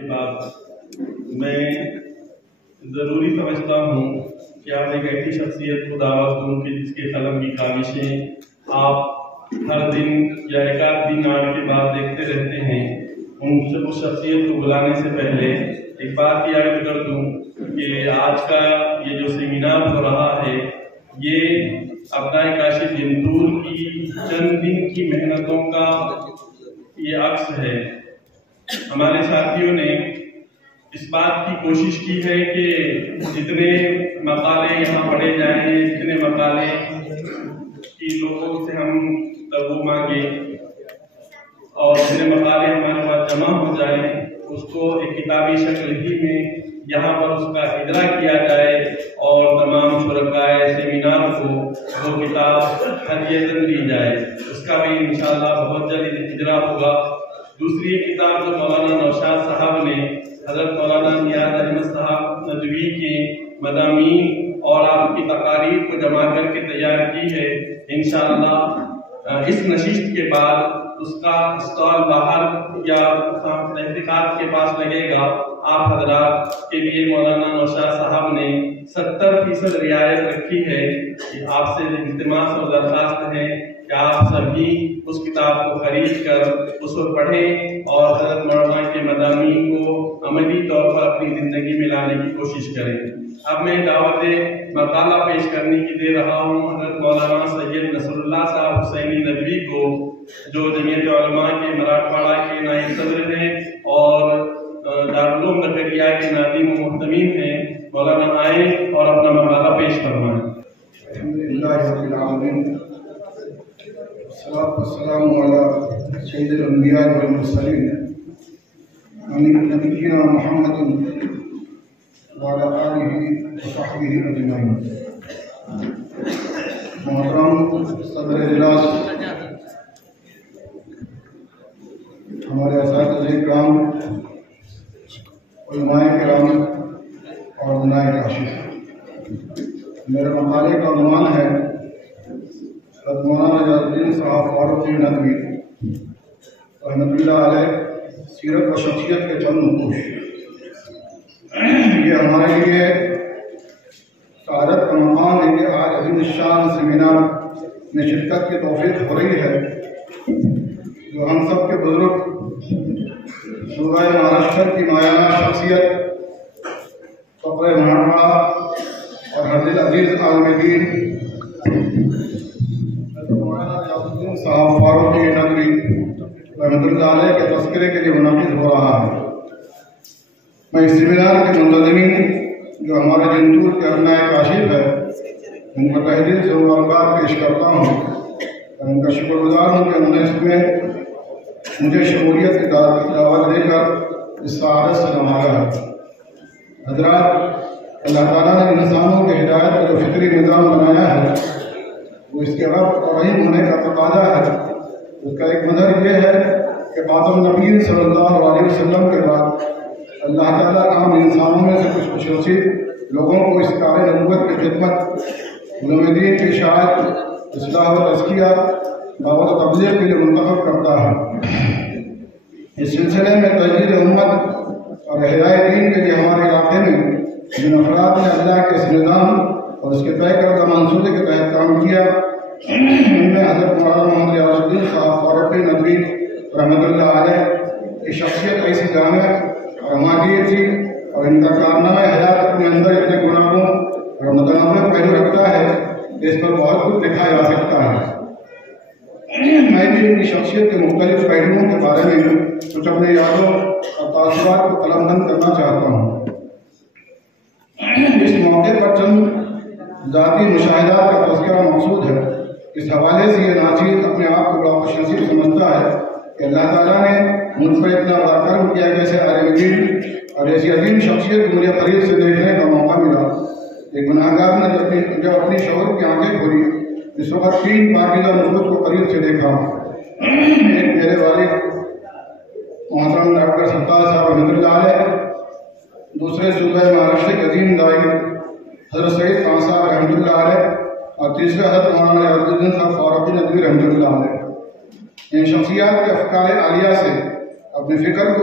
کے بعد میں ضروری سمجھتا ہوں کہ آپ ایک ایسی شخصیت کو دعوت دوں کہ جس کے قلم کی کاوشیں آپ ہر دن یا ایک آدھ دن آنے کے بعد دیکھتے رہتے ہیں، اس شخصیت کو بلانے سے پہلے ایک بات یہ عرض کر دوں کہ آج کا یہ جو سیمینار ہو رہا ہے یہ ابنائے کاشف جنتور کی چند دن کی محنتوں کا یہ عکس ہے۔ ہمارے ساتھیوں نے اس بات کی کوشش کی ہے کہ جتنے مقالے یہاں پڑھے جائیں، جتنے مقالے کی لوگوں سے ہم وہ مانگے اور جتنے مقالے ہمارے پاس جمع ہو جائیں اس کو ایک کتابی شکل ہی میں یہاں پر اس کا اجرا کیا جائے اور تمام شرکائے سیمینار کو وہ کتاب ہدیۃً دی جائے۔ اس کا بھی انشاءاللہ بہت جلد اجرا ہوگا۔ دوسری کتاب جو مولانا نوشاد صاحب نے حضرت مولانا نیاز احمد صاحب ندوی کے مضامین اور آپ کی تقاریر کو جمع کر کے تیار کی ہے، انشاءاللہ اس نشست کے بعد اس کا اسٹال باہر یا تحقیقات کے پاس لگے گا۔ آپ حضرات کے لیے مولانا نوشاد صاحب نے 70% رعایت رکھی ہے کہ آپ سے التماس اور درخواست ہے کہ آپ سبھی اس کتاب کو خرید کر اس کو پڑھیں اور حضرت مولانا کے مضامین کو عملی طور پر اپنی زندگی میں لانے کی کوشش کریں۔ اب میں دعوت مقالہ پیش کرنے کی دے رہا ہوں حضرت مولانا سید نصر اللہ صاحب حسینی ندوی کو، جو جمعیت علماء کے مراٹھواڑہ کے نائب صدر ہیں اور دارالعلوم زکریا کے ناظم و محتمین ہیں۔ مولانا آئیں اور اپنا مقالہ پیش فرمائیں۔ الحمدللہ رب العالمین، والصلاة والسلام علی سید الانبیاء والمرسلین نبینا محمد وعلی آلہ وصحبہ اجمعین۔ محترم صدر اجلاس، ہمارے اساتذہ کرام، علماء کرام اور ابنائے کاشف، میرے مقالے کا عنوان ہے حضرت مولانا نجات الدین صاحب فاروقی ندوی رحمۃ اللہ علیہ سیرت و شخصیت کے چند نقوش۔ یہ ہمارے لیے سعادت کا مقام ہے کہ آج عظیم الشان سیمینار میں شرکت کی توفیق ہو رہی ہے، جو ہم سب کے بزرگ صوبہ مہاراشٹر کی مایانہ شخصیت فقر مراٹھواڑہ اور ہر دل عزیز عالم دین مولانا نجات الدین صاحب فاروقی ندوی رحمۃ اللہ علیہ کے تذکرے کے لیے منعقد ہو رہا ہے۔ میں اس سیمینار کے منتظمین جو ہمارے جنتور کے ابنائے کاشف ہے ان کو تہ دل سے مبارکباد پیش کرتا ہوں اور ان کا شکر گزار ہوں کہ انہوں نے اس میں مجھے شمولیت کی دعوت دے کر اس سعادت سے نوازا ہے۔ حضرات، اللہ تعالیٰ نے انسانوں کے ہدایت کا جو فطری نظام بنایا ہے وہ اس کے رب اور رحیم ہونے کا تقاضا ہے۔ اس کا ایک مظہر یہ ہے کہ خاتم نبی صلی اللہ علیہ وسلم کے بعد اللہ تعالیٰ عام انسانوں میں سے کچھ خصوصی لوگوں کو اس کار نبوت کی خدمت، علوم دین کی اشاعت، اصلاح و تزکیہ، دعوت و تبلیغ کے لیے منتخب کرتا ہے۔ اس سلسلے میں تجدید امت اور احیاء دین کے لیے ہمارے علاقے میں جن افراد نے اللہ کے اس نظام اور اس کے طے کردہ منصوبے کے تحت کام کیا، ان میں حضرت مولانا محمد ریاض الدین صاحب فاروقی ندوی رحمۃ اللہ علیہ کی شخصیت ایسی جامع اور ہماری تھی اور ان کا کارنامہ حیات اپنے اندر اتنے گناہوں اور متنوع پہلو رکھتا ہے کہ اس پر بہت کچھ لکھا جا سکتا ہے۔ میں بھی ان کی شخصیت کے مختلف پہلوؤں کے بارے میں کچھ اپنے یادوں اور تاثرات کو قلم بند کرنا چاہتا ہوں۔ اس موقع پر چند ذاتی مشاہدات کا تذکرہ مقصود ہے۔ اس حوالے سے یہ ناچیز اپنے آپ کو بڑا خوش نصیب سمجھتا ہے کہ اللہ تعالیٰ نے مجھ پر اتنا بڑا کرم کیا کہ ایسے عالم دین اور ایسی عظیم شخصیت کو مجھے قریب سے دیکھنے کا موقع ملا۔ ایک گناہگار نے جب اپنی شعور کی آنکھیں کھولی، اس وقت 3 پاکیزہ نخبت کو قریب سے دیکھا۔ ایک میرے والد محترم ڈاکٹر سرفراز صاحب رحمۃ اللہ علیہ، دوسرے صوبہ مہاراشٹر کے عظیم داعی حضرت سید خان صاحب رحمۃ اللہ علیہ اور تیسرے حضرت مولانا ریاض الدین صاحب فاروقی ندوی رحمۃ اللہ علیہ۔ ان شخصیات کے افکار عالیہ سے اپنے فکر کو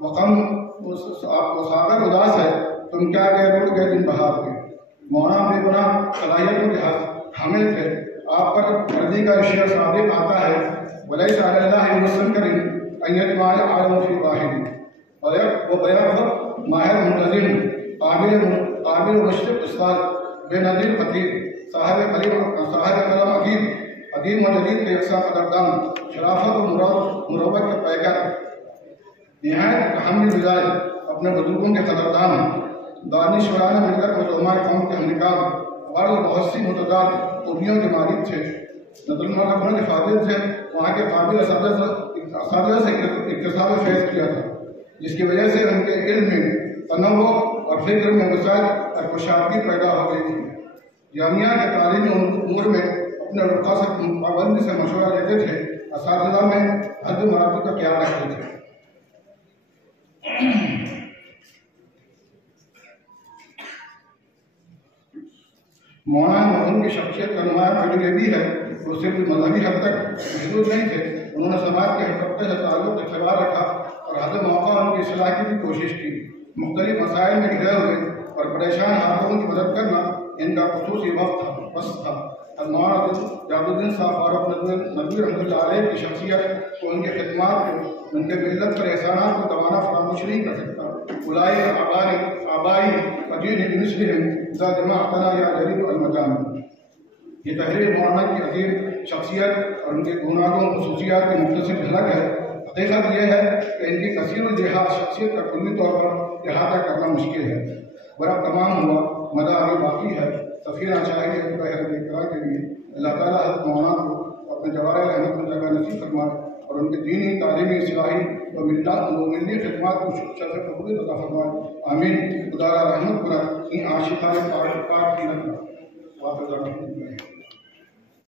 وقم مسافر اداس ہے، تم کیا گئے رک گئے دن بہار کے۔ مولانا بے گناہ صلاحیتوں کے حامل تھے، آپ پر مرضی کا اشیاء صادق آتا ہے۔ ولیس علی اللہ مستنکر ان یجمع العالم فی واحد، وہ بیان ماہر منتظم قابل مشرق استاد بے نظیر خطیب صاحب قلم قدیم و جدید کے یکساں قدردان، شرافت و مروت کے پیکر، نہایت تحمل مزاج، اپنے بزرگوں کے قدردان، دانشورانہ ملت و علماء قوم کے ہمنکام اور بہت سی متضاد خوبیوں کے مالک تھے۔ نظر الملک کے فاضل تھے، وہاں کے قابل اساتذہ سے اکتساب فیض کیا تھا، جس کی وجہ سے ان کے علم میں تنوع اور فکر میں وسعت اور کشادگی پیدا ہو گئی تھی۔ جامعہ کے تعلیمی امور میں اپنے رفقا سے پابندی سے مشورہ لیتے تھے، اساتذہ میں حد مراتب کا خیال رکھتے تھے۔ مولانا مرحوم کی شخصیت کا نمایاں پہلو یہ بھی ہے کہ وہ صرف مذہبی حد تک محدود نہیں تھے، انہوں نے سماج کے ہر طبقے سے تعلق اختیار رکھا اور ہر موقع ان کی اصلاح کی بھی کوشش کی۔ مختلف مسائل میں گھرے ہوئے اور پریشان حالتوں کی مدد کرنا ان کا خصوصی وقت تھا۔ مولانا جعفر الدین صاحب فاروق ندوی رحمۃ اللہ علیہ کی شخصیت کو ان کے خدمات کو، ان کے ملت پر احسانات کو دبانا فراموش نہیں کر سکتا۔ آبائی عجیب نسلہم ذا جماعتنا یا جدید المجان، یہ تحریر مولانا کی عظیم شخصیت اور ان کے گناہوں خصوصیات کی مختصر جھلک ہے۔ حقیقت یہ ہے کہ ان کی کثیر الجہات شخصیت کا کلی طور پر احاطہ کرنا مشکل ہے۔ ورق تمام ہوا، مدہ ابھی باقی ہے۔ سفینہ چاہیے اقرا کے لیے اللہ تعالیٰ حضرت مولانا کو اپنے جواہر احمد کو جگہ نصیب فرمائے اور ان کے دینی تعلیمی اصلاحی و ملی خدمات کو شرف قبولیت عطا فرمائے۔ آمین۔ خدا را رحمت کرا این عاشقان پاک کی رکھنا۔